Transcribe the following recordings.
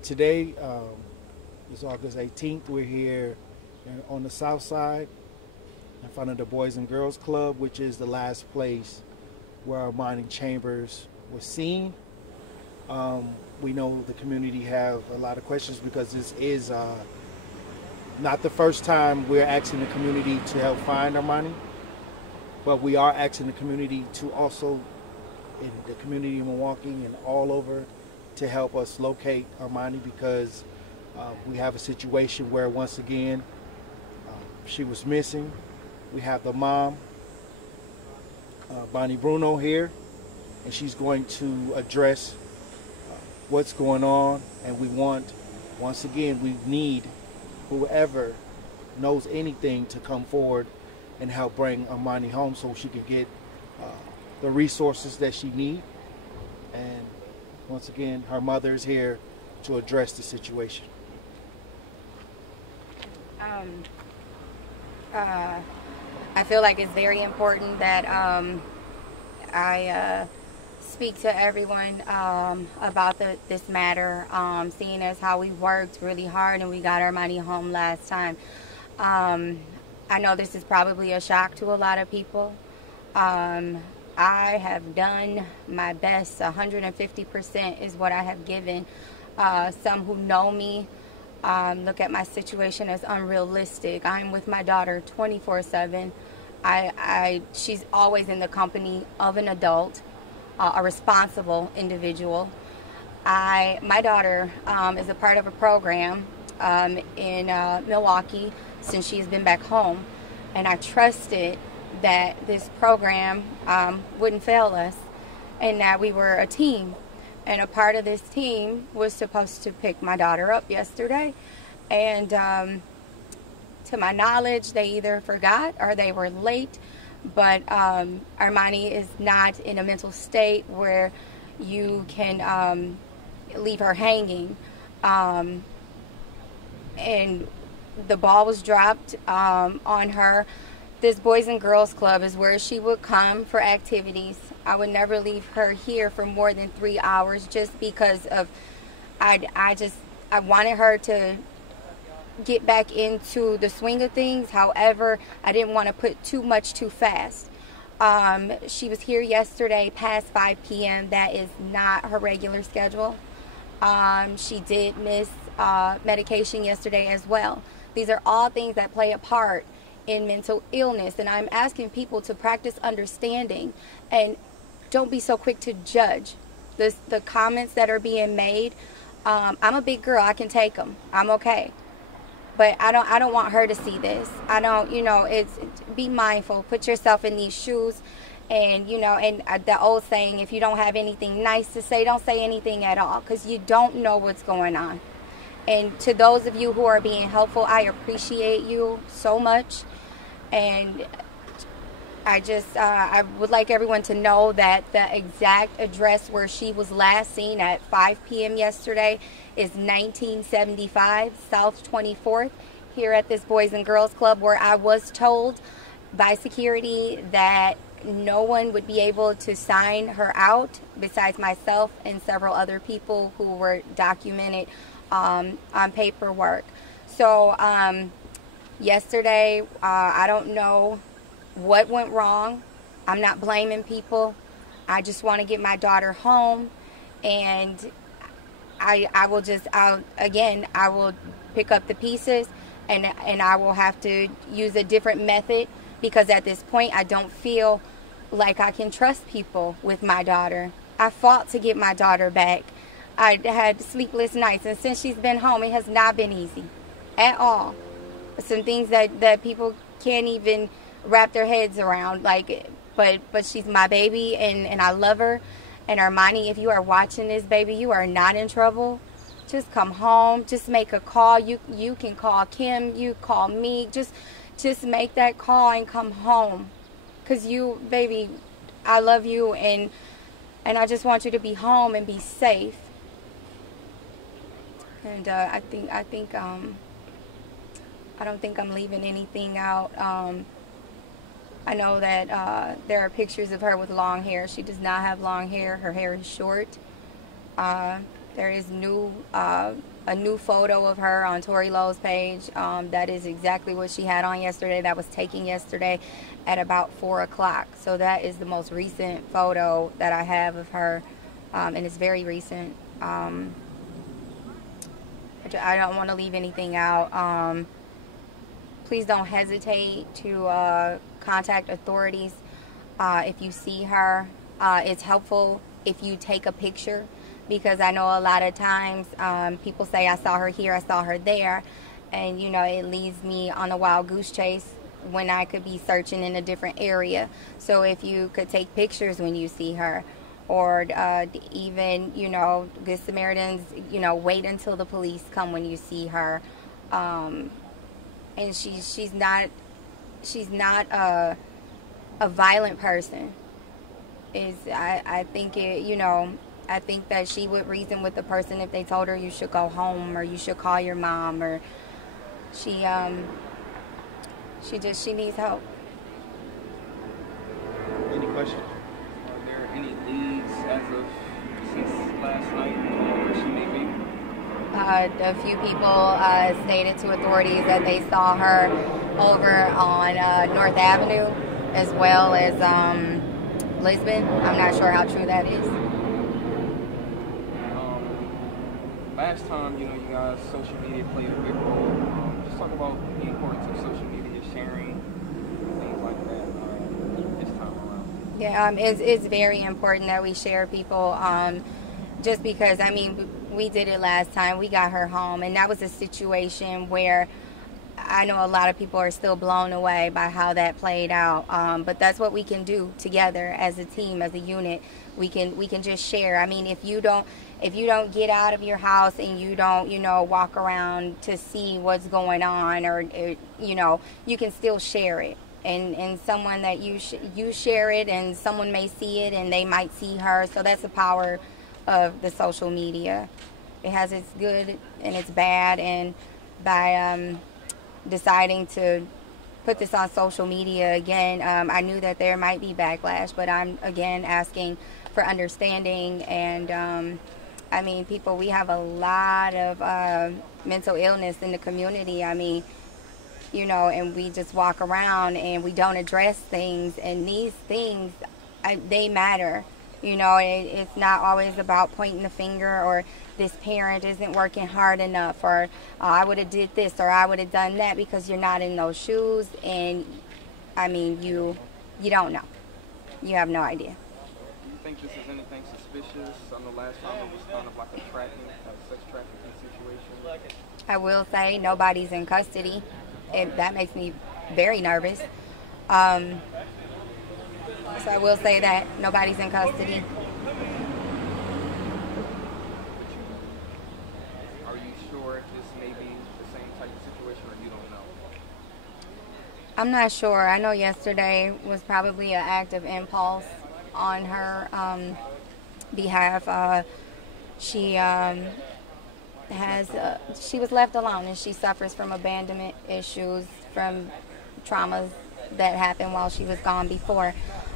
Today is August 18th. We're here on the south side in front of the Boys and Girls Club, which is the last place where Armoni Chambers was seen. We know the community have a lot of questions because this is not the first time we're asking the community to help find Armoni, but we are asking the community to also, in the community in Milwaukee and all over, to help us locate Armoni because we have a situation where once again she was missing. We have the mom, Bonnie Bruno, here, and she's going to address what's going on. And we want, once again, we need whoever knows anything to come forward and help bring Armoni home so she can get the resources that she needs. And once again, her mother is here to address the situation. I feel like it's very important that I speak to everyone about this matter, seeing as how we worked really hard and we got Armoni home last time. I know this is probably a shock to a lot of people. I have done my best. 150% is what I have given. Some who know me look at my situation as unrealistic. I'm with my daughter 24/7. She's always in the company of an adult, a responsible individual. My daughter is a part of a program in Milwaukee since she's been back home, and I trusted that this program wouldn't fail us and that we were a team. And a part of this team was supposed to pick my daughter up yesterday. And to my knowledge, they either forgot or they were late. But Armoni is not in a mental state where you can leave her hanging. And the ball was dropped on her. This Boys and Girls Club is where she would come for activities. I would never leave her here for more than 3 hours just because of I wanted her to get back into the swing of things. However, I didn't want to put too much too fast. She was here yesterday past 5 p.m. That is not her regular schedule. She did miss medication yesterday as well. These are all things that play a part in mental illness, and I'm asking people to practice understanding and don't be so quick to judge the comments that are being made. I'm a big girl, I can take them, I'm okay, but I don't want her to see this. I don't, it's be mindful, put yourself in these shoes, and and the old saying, if you don't have anything nice to say, don't say anything at all, because you don't know what's going on. And to those of you who are being helpful, I appreciate you so much. And I would like everyone to know that the exact address where she was last seen at 5 p.m. yesterday is 1975 South 24th here at this Boys and Girls Club, where I was told by security that no one would be able to sign her out besides myself and several other people who were documented on paperwork. So yesterday, I don't know what went wrong. I'm not blaming people. I just want to get my daughter home, and I will pick up the pieces, and I will have to use a different method, because at this point I don't feel like I can trust people with my daughter. I fought to get my daughter back. I had sleepless nights, and since she's been home, it has not been easy at all. Some things that people can't even wrap their heads around, but she's my baby, and I love her. And Armoni, if you are watching this, baby, you are not in trouble. Just come home, just make a call. You can call Kim, you call me, just make that call and come home, because baby, I love you, and I just want you to be home and be safe. And I don't think I'm leaving anything out. I know that there are pictures of her with long hair. She does not have long hair. Her hair is short. There is a new photo of her on Tori Lowe's page. That is exactly what she had on yesterday. That was taken yesterday at about 4 o'clock. So that is the most recent photo that I have of her, and it's very recent. I don't want to leave anything out. Please don't hesitate to contact authorities if you see her. It's helpful if you take a picture, because I know a lot of times people say, I saw her here, I saw her there, and you know, it leads me on a wild goose chase when I could be searching in a different area. So if you could take pictures when you see her, or even, you know, Good Samaritans, you know, wait until the police come when you see her. And she's not a violent person. I think it, you know, I think that she would reason with the person if they told her you should go home, or you should call your mom, or she needs help. Any questions? Are there any leads as of since last night where she may be? A few people stated to authorities that they saw her over on North Avenue, as well as Lisbon. I'm not sure how true that is. Last time, you know, you guys, social media played a big role. Just talk about the importance of social media, sharing, things like that this time around. Yeah, it's very important that we share people, just because, I mean, we did it last time. We got her home, and that was a situation where I know a lot of people are still blown away by how that played out. But that's what we can do together as a team, as a unit. We can just share. I mean, if you don't get out of your house and you don't, you know, walk around to see what's going on, or you know, you can still share it. And someone that you share it, and someone may see it, and they might see her. So that's the power of the social media. It has its good and its bad, and by deciding to put this on social media again, I knew that there might be backlash, but I'm again asking for understanding. And I mean, people, we have a lot of mental illness in the community. I mean, you know, and we just walk around and we don't address things, and these things, they matter. You know, it's not always about pointing the finger, or this parent isn't working hard enough, or I would have did this, or I would have done that, because you're not in those shoes. And I mean, you don't know. You have no idea. Do you think this is anything suspicious? I know last time it was kind of like a sex trafficking situation. I will say nobody's in custody. That makes me very nervous. So I will say that nobody's in custody. Are you sure if this may be the same type of situation, or you don't know? I'm not sure. I know yesterday was probably an act of impulse on her behalf. She was left alone, and she suffers from abandonment issues, from traumas that happened while she was gone before.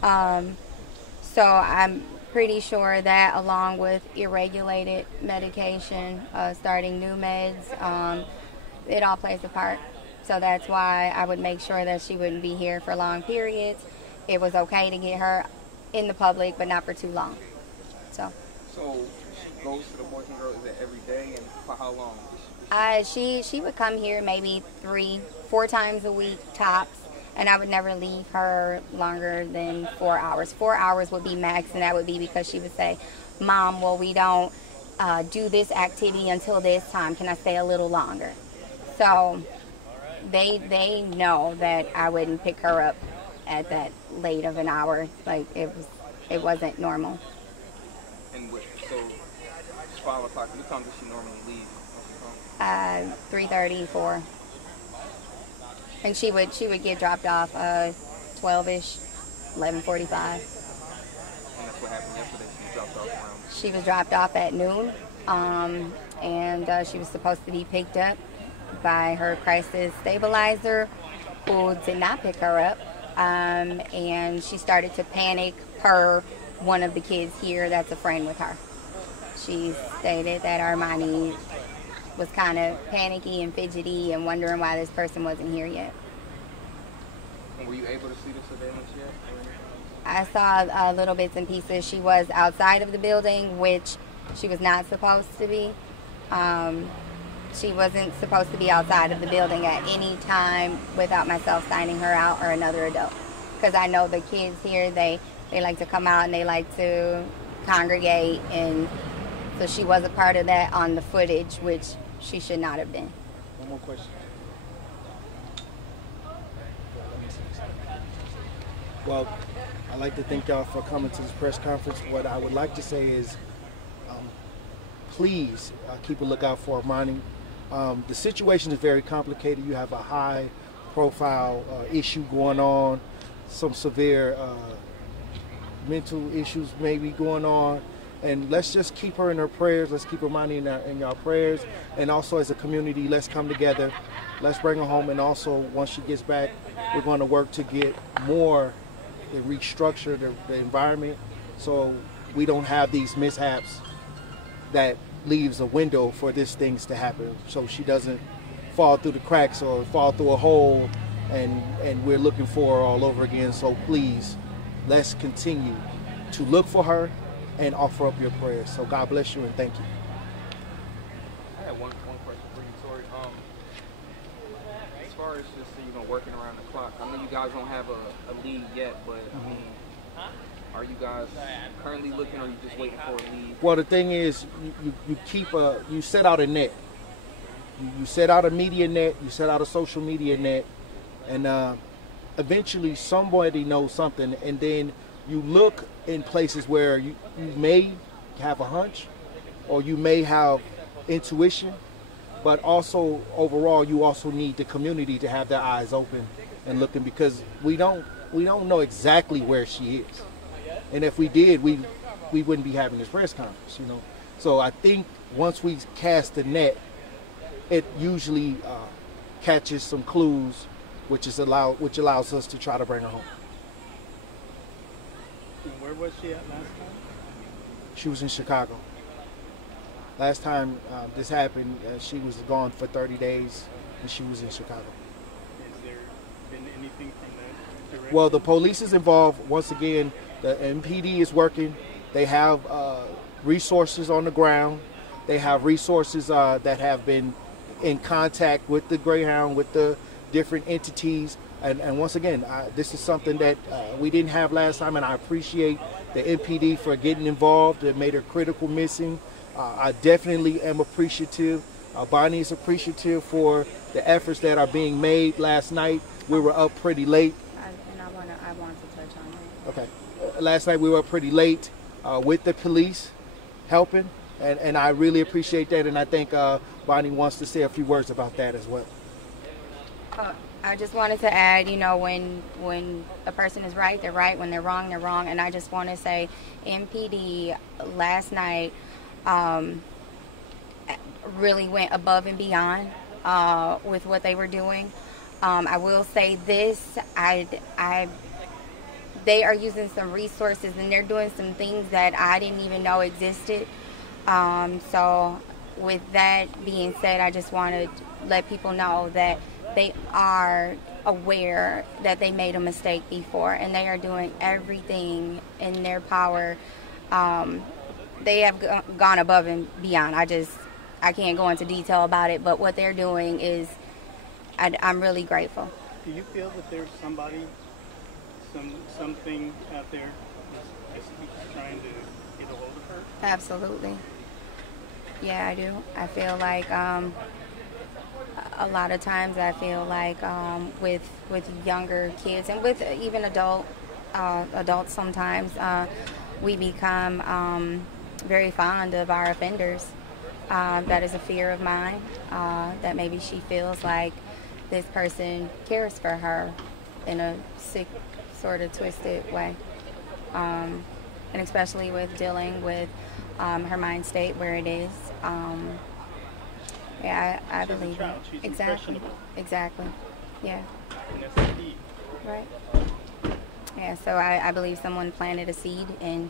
So I'm pretty sure that, along with irregulated medication, starting new meds, it all plays a part. So that's why I would make sure that she wouldn't be here for long periods. It was okay to get her in the public, but not for too long. So she goes to the Boys and Girls, is it every day, and for how long? She would come here maybe 3-4 times a week tops, and I would never leave her longer than 4 hours. 4 hours would be max, and that would be because she would say, Mom, well, we don't do this activity until this time. Can I stay a little longer? So they know that I wouldn't pick her up at that late of an hour. Like, it wasn't normal. And so it's 5 o'clock. What time does she normally leave? 3:30, 4. And she would get dropped off 12-ish, 11:45. And that's what happened yesterday. She was dropped off around. She was dropped off at noon, and she was supposed to be picked up by her crisis stabilizer, who did not pick her up. And she started to panic per one of the kids here that's a friend with her. she stated that Armoni was kind of panicky and fidgety and wondering why this person wasn't here yet. And were you able to see the surveillance yet? I saw little bits and pieces. She was outside of the building, which she was not supposed to be. She wasn't supposed to be outside of the building at any time without myself signing her out or another adult. Because I know the kids here, they like to come out and they like to congregate. And so she was a part of that on the footage, which she should not have been. One more question. Well, I'd like to thank y'all for coming to this press conference. What I would like to say is, please keep a lookout for Armoni. The situation is very complicated. You have a high-profile issue going on, some severe mental issues maybe going on, and let's just keep her in her prayers. Let's keep Armoni in your prayers, and also as a community, let's come together. Let's bring her home, and also once she gets back, we're going to work to get more and restructure the environment so we don't have these mishaps that leaves a window for these things to happen, so she doesn't fall through the cracks or fall through a hole and we're looking for her all over again. So please, let's continue to look for her and offer up your prayers. So God bless you and thank you. I have one question for you, Tori. As far as just working around the clock, I know you guys don't have a lead yet, but I mean, are you guys currently looking, or are you just waiting for a lead? Well, the thing is, you set out a net. You set out a media net. You set out a social media net, and eventually somebody knows something, and then you look in places where you may have a hunch, or you may have intuition, but also overall you also need the community to have their eyes open and looking, because we don't know exactly where she is. And if we did, we wouldn't be having this press conference, So I think once we cast the net, it usually catches some clues, which allows us to try to bring her home. And where was she at last time? She was in Chicago. Last time this happened, she was gone for 30 days, and she was in Chicago. Has there been anything from that direction? Well, the police is involved. Once again, the MPD is working. They have resources on the ground. They have resources that have been in contact with the Greyhound, with the different entities. And once again, this is something that we didn't have last time, and I appreciate the MPD for getting involved. It made her critical missing. I definitely am appreciative. Bonnie is appreciative for the efforts that are being made. Last night, we were up pretty late. I want to touch on that. Okay. Last night we were up pretty late with the police helping, and I really appreciate that, and I think Bonnie wants to say a few words about that as well. I just wanted to add, when a person is right, they're right. When they're wrong, they're wrong. And I just want to say MPD last night really went above and beyond with what they were doing. I will say this, they are using some resources and they're doing some things that I didn't even know existed. So with that being said, I just want to let people know that they are aware that they made a mistake before, and they are doing everything in their power. They have gone above and beyond. I can't go into detail about it, but what they're doing is, I'm really grateful. Do you feel that there's somebody, something out there that's trying to get a hold of her? Absolutely. Yeah, I do. I feel like a lot of times I feel like with younger kids and with even adults sometimes, we become very fond of our offenders. That is a fear of mine, that maybe she feels like this person cares for her in a sick, sort of twisted way. And especially with dealing with her mind state where it is. Yeah, I believe it. She's Exactly. Exactly. Yeah. And that's the key. Right. Yeah, so I believe someone planted a seed and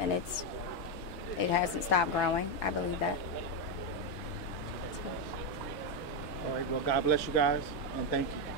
it's it hasn't stopped growing. I believe that. All right. Well, God bless you guys, and thank you.